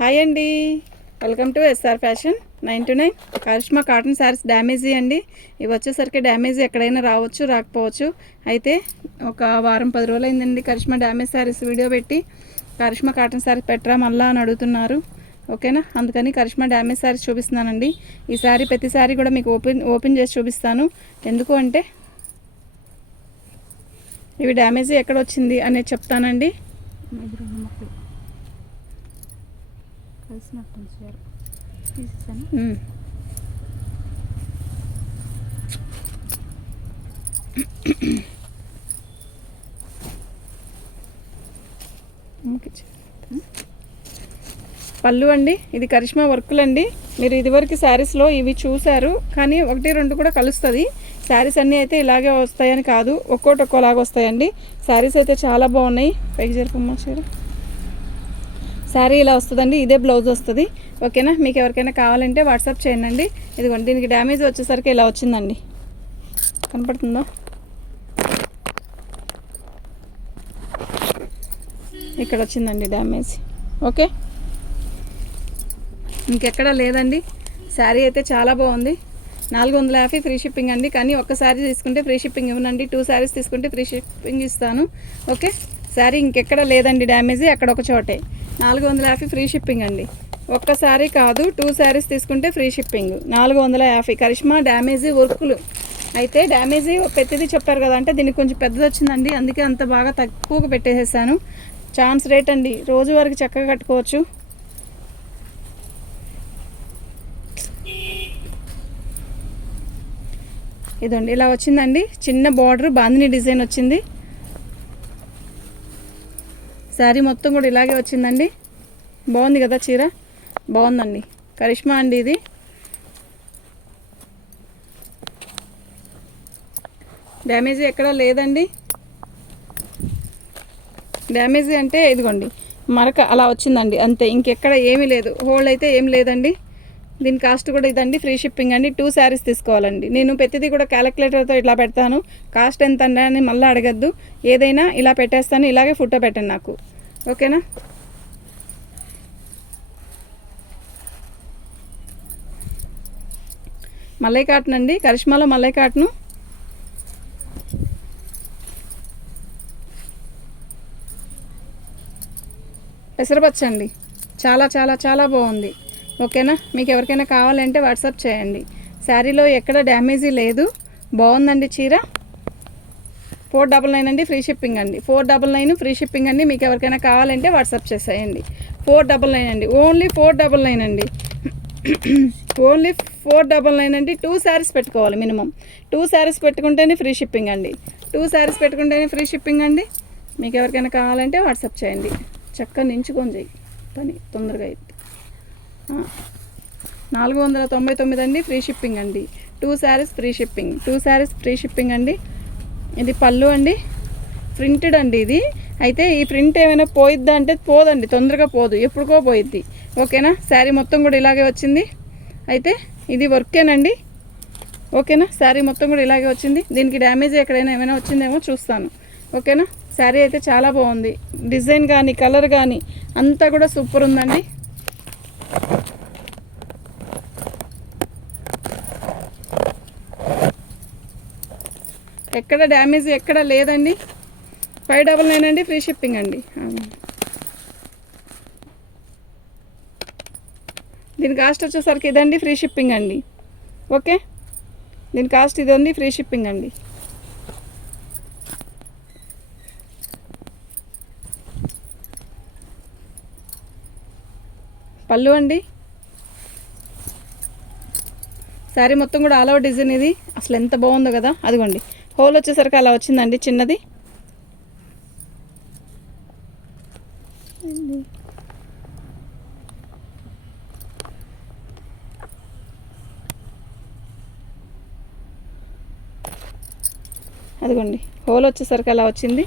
Hi అండి, welcome to SR fashion 929. Karishma cotton saris damage అండి. ఇవి వచ్చేసరికి డ్యామేజీ ఎక్కడైనా రావచ్చు రాకపోవచ్చు. అయితే ఒక వారం 10 రోజులు అయిందండి కరిష్మా డ్యామేజ్ శారీస్ వీడియో పెట్టి. కరిష్మా కాటన్ శారీస్ పెట్టరా మళ్ళా అని అడుగుతున్నారు. ఓకేనా, అందుకని కరిష్మా డ్యామేజ్ శారీస్ చూపిస్తున్నానండి. ఈ శారీ ప్రతి శారీ కూడా మీకు ఓపెన్ చేసి చూపిస్తాను. ఎందుకు అంటే ఇవి డ్యామేజీ ఎక్కడ వచ్చింది అనేది చెప్తానండి. పళ్ళు అండి, ఇది కరిష్మా వర్కులు అండి. మీరు ఇదివరకు శారీస్లో ఇవి చూసారు, కానీ 1-2 కూడా కలుస్తుంది. శారీస్ అన్నీ అయితే ఇలాగే వస్తాయని కాదు, ఒక్కోలాగా వస్తాయండి. శారీస్ అయితే చాలా బాగున్నాయి. పైకి జరుపమ్మా చీర. శారీ ఇలా వస్తుందండి, ఇదే బ్లౌజ్ వస్తుంది. ఓకేనా, మీకు ఎవరికైనా కావాలంటే వాట్సాప్ చేయండి. ఇదిగోండి, దీనికి డ్యామేజ్ వచ్చేసరికి ఇలా వచ్చిందండి. కనపడుతుందా? ఇక్కడ వచ్చిందండి డ్యామేజ్. ఓకే, ఇంకెక్కడా లేదండి. శారీ అయితే చాలా బాగుంది. 450 ఫ్రీ షిప్పింగ్ అండి. కానీ ఒక్క శారీ తీసుకుంటే ఫ్రీ షిప్పింగ్ ఇవ్వనండి. 2 శారీస్ తీసుకుంటే ఫ్రీ షిప్పింగ్ ఇస్తాను. ఓకే, శారీ ఇంకెక్కడ లేదండి డ్యామేజ్, అక్కడ ఒక చోటే. 450 ఫ్రీ షిప్పింగ్ అండి. ఒక్క శారీ కాదు, 2 శారీస్ తీసుకుంటే ఫ్రీ షిప్పింగ్. 450 కరిష్మా డ్యామేజీ వర్కులు. అయితే డ్యామేజీ పెద్దది చెప్పారు కదా అంటే దీనికి కొంచెం పెద్దది వచ్చిందండి, అందుకే అంత బాగా తక్కువగా పెట్టేసేసాను. ఛాన్స్ రేట్ అండి, రోజు వరకు చక్కగా కట్టుకోవచ్చు. ఇదండి ఇలా వచ్చిందండి, చిన్న బార్డర్ బాందిని డిజైన్ వచ్చింది. శారీ మొత్తం కూడా ఇలాగే వచ్చిందండి. బాగుంది కదా చీర, బాగుందండి. కరిష్మా అండి ఇది. డ్యామేజీ ఎక్కడా లేదండి. డ్యామేజీ అంటే ఇదిగోండి మరక అలా వచ్చిందండి అంతే, ఇంకెక్కడ ఏమీ లేదు. హోల్డ్ అయితే ఏం లేదండి. దీని కాస్ట్ కూడా ఇదండి, ఫ్రీ షిప్పింగ్ అండి. 2 శారీస్ తీసుకోవాలండి. నేను ప్రతిదీ కూడా క్యాలిక్యులేటర్తో ఇట్లా పెడతాను. కాస్ట్ ఎంత అని మళ్ళీ అడగద్దు, ఏదైనా ఇలా పెట్టేస్తాను. ఇలాగే ఫోటో పెట్టండి నాకు, ఓకేనా. మల్లై కాటన్ అండి, కరిష్మాలో మల్లై కాటను. పెసరపచ్చండి, చాలా చాలా చాలా బాగుంది. ఓకేనా, మీకు ఎవరికైనా కావాలంటే వాట్సాప్ చేయండి. శారీలో ఎక్కడ డ్యామేజీ లేదు, బాగుందండి చీర. 499 అండి, ఫ్రీ షిప్పింగ్ అండి. 499 ఫ్రీ షిప్పింగ్ అండి. మీకు ఎవరికైనా కావాలంటే వాట్సాప్ చేసేయండి. 499 అండి, ఓన్లీ 499 అండి. ఓన్లీ 499 అండి. 2 శారీస్ పెట్టుకోవాలి మినిమం. 2 శారీస్ పెట్టుకుంటేనే ఫ్రీ షిప్పింగ్ అండి. 2 శారీస్ పెట్టుకుంటేనే ఫ్రీ షిప్పింగ్ అండి. మీకు ఎవరికైనా కావాలంటే వాట్సాప్ చేయండి. చక్కగా నించుకొని చేయి, పని తొందరగా అయితే. 499 అండి, ఫ్రీ షిప్పింగ్ అండి. 2 saris free shipping, 2 saris free shipping అండి. ఇది పళ్ళు అండి, ప్రింటెడ్ అండి ఇది. అయితే ఈ ప్రింట్ ఏమైనా పోయిద్దా అంటే పోదండి, తొందరగా పోదు, ఎప్పుడుకో పోయిద్ది. ఓకేనా, శారీ మొత్తం కూడా ఇలాగే వచ్చింది. అయితే ఇది వర్కేనండి. ఓకేనా, శారీ మొత్తం కూడా ఇలాగే వచ్చింది. దీనికి డ్యామేజ్ ఎక్కడైనా ఏమైనా వచ్చిందేమో చూస్తాను. ఓకేనా, శారీ అయితే చాలా బాగుంది. డిజైన్ కానీ కలర్ కానీ అంతా కూడా సూపర్ ఉందండి. ఎక్కడ డ్యామేజ్ ఎక్కడ లేదండి. 599 అండి, ఫ్రీ షిప్పింగ్ అండి. దీని కాస్ట్ వచ్చేసరికి ఇదండి, ఫ్రీ షిప్పింగ్ అండి. ఓకే, దీని కాస్ట్ ఇదండి, ఫ్రీ షిప్పింగ్ అండి. పళ్ళు అండి, శారీ మొత్తం కూడా ఆల్ ఓవర్ డిజైన్. ఇది అసలు ఎంత బాగుందో కదా. అదిగోండి, హోల్ వచ్చేసరికి అలా వచ్చిందండి చిన్నది. అదిగోండి, హోల్ వచ్చేసరికి అలా వచ్చింది.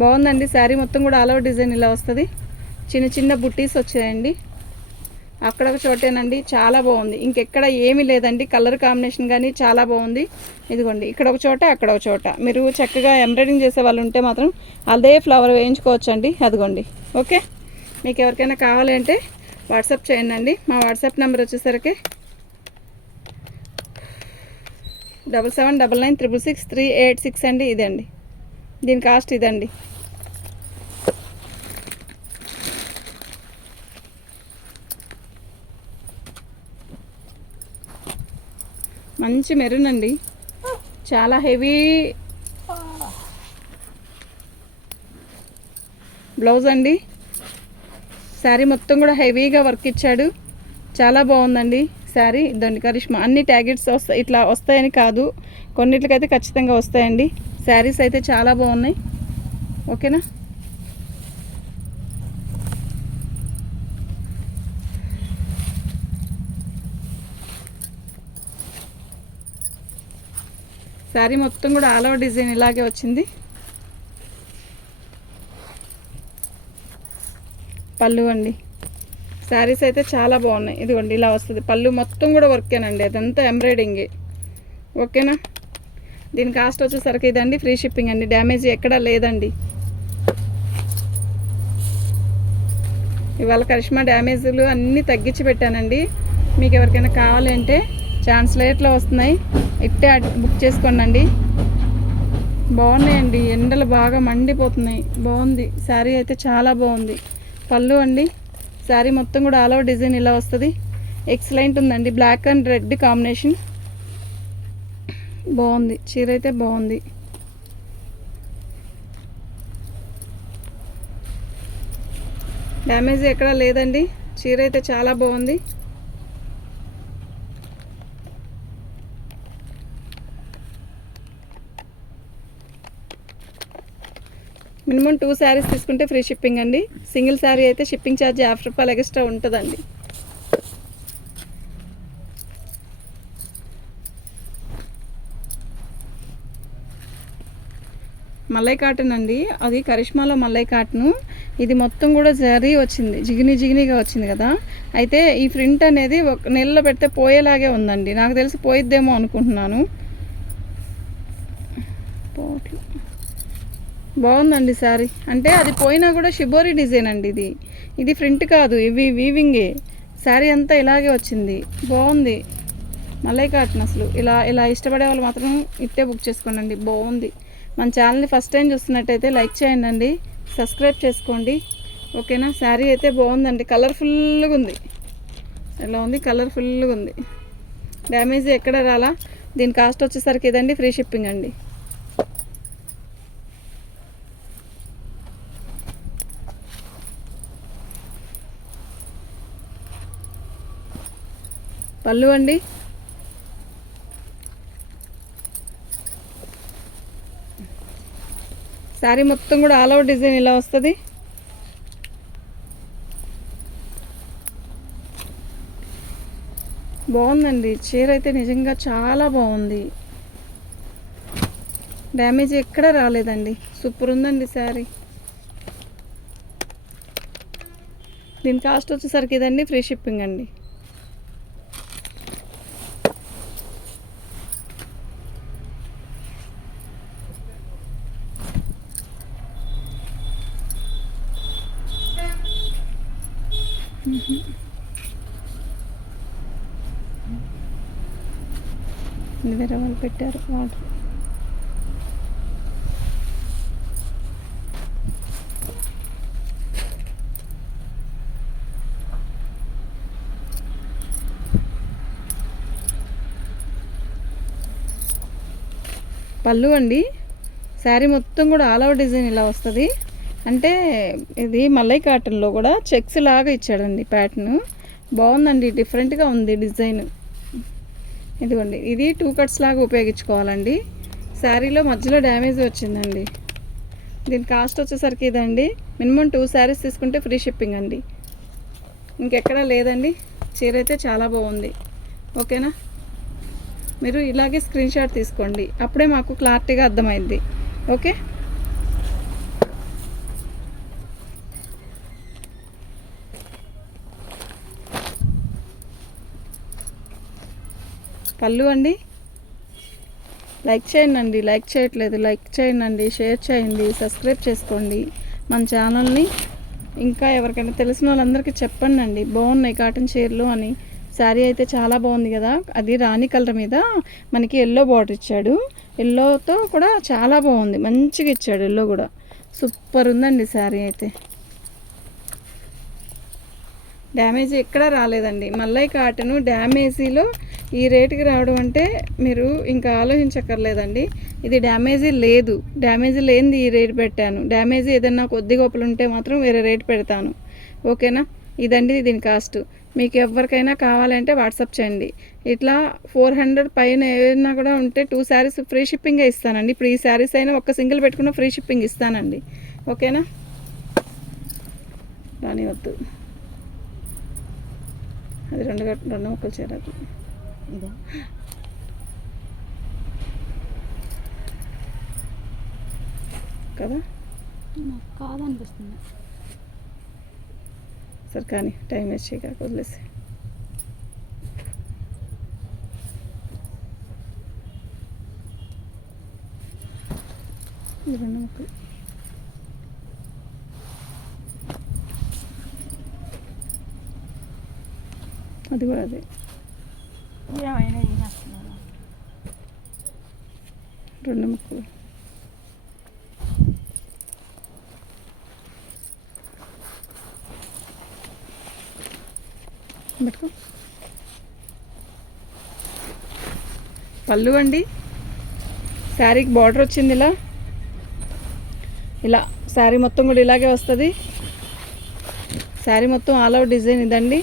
బాగుందండి. శారీ మొత్తం కూడా ఆల్ ఓవర్ డిజైన్ ఇలా వస్తుంది. చిన్న చిన్న బుట్టీస్ వచ్చాయండి. అక్కడ ఒక చోటేనండి, చాలా బాగుంది. ఇంకెక్కడ ఏమీ లేదండి. కలర్ కాంబినేషన్ కానీ చాలా బాగుంది. ఇదిగోండి, ఇక్కడ ఒక చోట అక్కడ ఒక చోట. మీరు చక్కగా ఎంబ్రాయిడింగ్ చేసే వాళ్ళు ఉంటే మాత్రం అదే ఫ్లవర్ వేయించుకోవచ్చు అండి. అదిగోండి, ఓకే, మీకు ఎవరికైనా కావాలి అంటే వాట్సాప్ చేయండి. మా వాట్సాప్ నెంబర్ వచ్చేసరికి 7799666386 అండి. ఇదండి, దీని కాస్ట్ ఇదండి. మంచి మెరూన్ అండి, చాలా హెవీ బ్లౌజ్ అండి. శారీ మొత్తం కూడా హెవీగా వర్క్ ఇచ్చాడు, చాలా బాగుందండి శారీ. ఇదండి కరిష్మా. అన్ని ట్యాగెట్స్ వస్తాయి, ఇట్లా వస్తాయని కాదు, కొన్నిటికైతే ఖచ్చితంగా వస్తాయండి. శారీస్ అయితే చాలా బాగున్నాయి. ఓకేనా, శారీ మొత్తం కూడా ఆల్ ఓవర్ డిజైన్ ఇలాగే వచ్చింది. పళ్ళు అండి, శారీస్ అయితే చాలా బాగున్నాయి. ఇదిగోండి ఇలా వస్తుంది పళ్ళు, మొత్తం కూడా వర్కేనండి, అదంతా ఎంబ్రాయిడింగే. ఓకేనా, దీని కాస్ట్ వచ్చేసరికి ఇదండి, ఫ్రీ షిప్పింగ్ అండి, డ్యామేజ్ ఎక్కడా లేదండి. ఇవాళ కరిష్మా డ్యామేజ్లు అన్నీ తగ్గించి పెట్టానండి. మీకు ఎవరికైనా కావాలి అంటే ట్రాన్స్లేట్లో వస్తున్నాయి, ఇట్టే బుక్ చేసుకోండి. బాగున్నాయండి, ఎండలు బాగా మండిపోతున్నాయి. బాగుంది శారీ అయితే చాలా బాగుంది. పళ్ళు అండి, శారీ మొత్తం కూడా ఆల్ ఓవర్ డిజైన్ ఇలా వస్తుంది. ఎక్సలెంట్ ఉందండి, బ్లాక్ అండ్ రెడ్ కాంబినేషన్. బాగుంది చీర అయితే బాగుంది. డ్యామేజ్ ఎక్కడా లేదండి, చీర అయితే చాలా బాగుంది. మినిమం 2 శారీస్ తీసుకుంటే ఫ్రీ షిప్పింగ్ అండి. సింగిల్ శారీ అయితే షిప్పింగ్ ఛార్జ్ ₹50 ఎక్స్ట్రా ఉంటుందండి. మల్లై కాటన్ అండి, అది కరిష్మాలో మల్లై కాటను. ఇది మొత్తం కూడా జరీ వచ్చింది, జిగినీగా వచ్చింది కదా. అయితే ఈ ప్రింట్ అనేది ఒక నెలలో పెడితే పోయేలాగే ఉందండి, నాకు తెలిసి పోయిద్దేమో అనుకుంటున్నాను. బాగుందండి శారీ, అంటే అది పోయినా కూడా షిబోరి డిజైన్ అండి. ఇది ప్రింట్ కాదు, ఇవి వీవింగే. శారీ అంతా ఇలాగే వచ్చింది, బాగుంది. మల్లై కాటన్ అసలు ఇలా ఇష్టపడే వాళ్ళు మాత్రం ఇట్టే బుక్ చేసుకోండి, బాగుంది. మన ఛానల్ని ఫస్ట్ టైం చూస్తున్నట్టయితే లైక్ చేయండి, సబ్స్క్రైబ్ చేసుకోండి. ఓకేనా, శారీ అయితే బాగుందండి, కలర్ఫుల్గా ఉంది. ఎలా ఉంది, కలర్ఫుల్గా ఉంది, డ్యామేజ్ ఎక్కడ రాలా. దీని కాస్ట్ వచ్చేసరికి ఇదండి, ఫ్రీ షిప్పింగ్ అండి. పళ్ళు అండి, శారీ మొత్తం కూడా ఆల్ ఓవర్ డిజైన్ ఇలా వస్తుంది. బాగుందండి, చీర అయితే నిజంగా చాలా బాగుంది, డ్యామేజ్ ఎక్కడ రాలేదండి, సూపర్ ఉందండి శారీ. దీని కాస్ట్ వచ్చేసరికి ఇదండి, ఫ్రీ షిప్పింగ్ అండి. వేరే వాళ్ళు పెట్టారు ఆర్డర్. పళ్ళు అండి, శారీ మొత్తం కూడా ఆల్ ఓవర్ డిజైన్ ఇలా వస్తుంది. అంటే ఇది మల్లై కాటన్లో కూడా చెక్స్ లాగా ఇచ్చాడండి ప్యాటర్న్, బాగుందండి, డిఫరెంట్గా ఉంది డిజైన్. ఇదిగోండి, ఇది 2 కట్స్ లాగా ఉపయోగించుకోవాలండి. శారీలో మధ్యలో డ్యామేజ్ వచ్చిందండి. దీని కాస్ట్ వచ్చేసరికి ఇదండి, మినిమం 2 శారీస్ తీసుకుంటే ఫ్రీ షిప్పింగ్ అండి. ఇంకెక్కడా లేదండి, చీర అయితే చాలా బాగుంది. ఓకేనా, మీరు ఇలాగే స్క్రీన్ షాట్ తీసుకోండి, అప్పుడే మాకు క్లారిటీగా అర్థమైంది. ఓకే, పళ్ళు అండి, లైక్ చేయండి, లైక్ చేయట్లేదు, లైక్ చేయండి, షేర్ చేయండి, సబ్స్క్రైబ్ చేసుకోండి మన ఛానల్ని. ఇంకా ఎవరికైనా తెలిసిన వాళ్ళందరికీ చెప్పండి అండి, బాగున్నాయి కాటన్ చీరలు అని. శారీ అయితే చాలా బాగుంది కదా, అది రాణి కలర్ మీద మనకి ఎల్లో బార్డర్ ఇచ్చాడు. ఎల్లోతో కూడా చాలా బాగుంది, మంచిగా ఇచ్చాడు ఎల్లో కూడా. సూపర్ ఉందండి శారీ అయితే. డ్యామేజ్ ఎక్కడా రాలేదండి. మల్లై కాటను డ్యామేజీలో ఈ రేటుకి రావడం అంటే మీరు ఇంకా ఆలోచించక్కర్లేదండి. ఇది డ్యామేజీ లేదు, డ్యామేజీ లేనిది ఈ రేటు పెట్టాను. డ్యామేజీ ఏదన్నా కొద్ది గొప్పలు ఉంటే మాత్రం వేరే రేటు పెడతాను. ఓకేనా? ఇదండి దీని కాస్ట్. మీకు ఎవరికైనా కావాలంటే వాట్సాప్ చేయండి. ఇట్లా 400 పైన ఏదైనా కూడా ఉంటే 2 శారీస్ ఫ్రీ షిప్పింగే ఇస్తానండి. ఇప్పుడు ఈ శారీస్ అయినా ఒక్క సింగిల్ పెట్టుకున్న ఫ్రీ షిప్పింగ్ ఇస్తానండి. ఓకేనా? రానివద్దు, అది రెండు ముక్కలు చేరదు కదా, కాదనిపిస్తుంది. సరే కానీ టైం వేస్ట్ చేయక వదిలేసి. ఈ రెండు ముక్కలు అది కూడా అదే. రెండు ముక్కలు పెట్టుకో. పళ్ళు అండి, శారీకి బార్డర్ వచ్చింది ఇలా. ఇలా శారీ మొత్తం కూడా ఇలాగే వస్తుంది. శారీ మొత్తం ఆల్ అవుట్ డిజైన్ ఇదండి.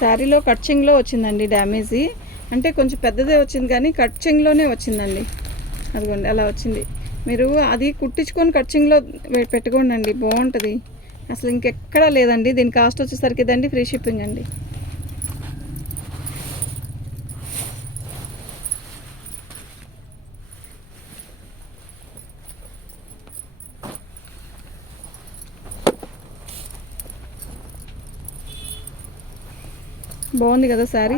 శారీలో కట్చింగ్లో వచ్చిందండి డ్యామేజీ, అంటే కొంచెం పెద్దదే వచ్చింది కానీ కట్చింగ్లోనే వచ్చిందండి. అదిగోండి అలా వచ్చింది. మీరు అది కుట్టించుకొని కట్చింగ్లో పెట్టుకోండి అండి, బాగుంటుంది. అసలు ఇంకెక్కడా లేదండి. దీని కాస్ట్ వచ్చేసరికి ఇదండి, ఫ్రీ షిప్పింగ్ అండి. బాగుంది కదా శారీ.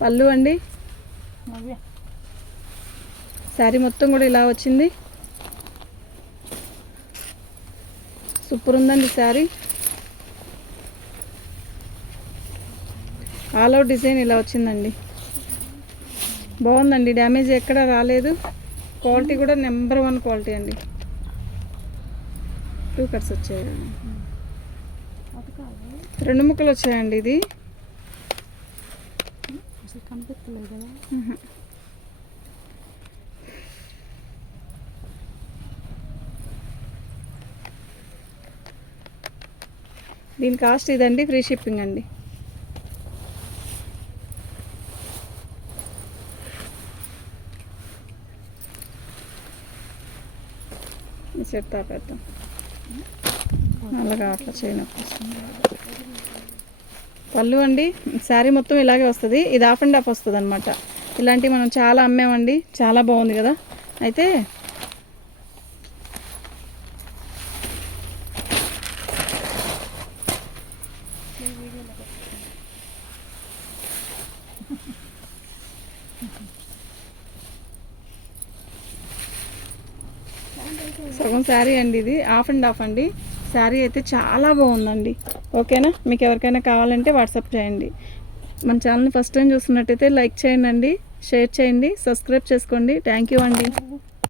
పళ్ళు అండి, శారీ మొత్తం కూడా ఇలా వచ్చింది. సూపర్ ఉందండి శారీ. ఆల్ అవుట్ డిజైన్ ఇలా వచ్చిందండి, బాగుందండి. డ్యామేజ్ ఎక్కడ రాలేదు. క్వాలిటీ కూడా నెంబర్ 1 క్వాలిటీ అండి. 2 కట్స్ వచ్చాయి, 2 ముక్కలు వచ్చాయండి. ఇది కనిపించలేదు కదా. దీని కాస్ట్ ఇదండి, ఫ్రీ షిప్పింగ్ అండి. సెట్ తాపేద్దాం, అలాగా అట్లా చేయనప్పుడు. పళ్ళు అండి, శారీ మొత్తం ఇలాగే వస్తుంది. ఇది హాఫ్ అండ్ హాఫ్ వస్తుంది అనమాట. ఇలాంటివి మనం చాలా అమ్మామండి, చాలా బాగుంది కదా. అయితే సగం శారీ అండి, ఇది హాఫ్ అండ్ హాఫ్ అండి. శారీ అయితే చాలా బాగుందండి. ఓకేనా? మీకు ఎవరికైనా కావాలంటే వాట్సాప్ చేయండి. మన ఛానల్ని ఫస్ట్ టైం చూస్తున్నట్టయితే లైక్ చేయండి, షేర్ చేయండి, సబ్స్క్రైబ్ చేసుకోండి. థ్యాంక్ యూ అండి.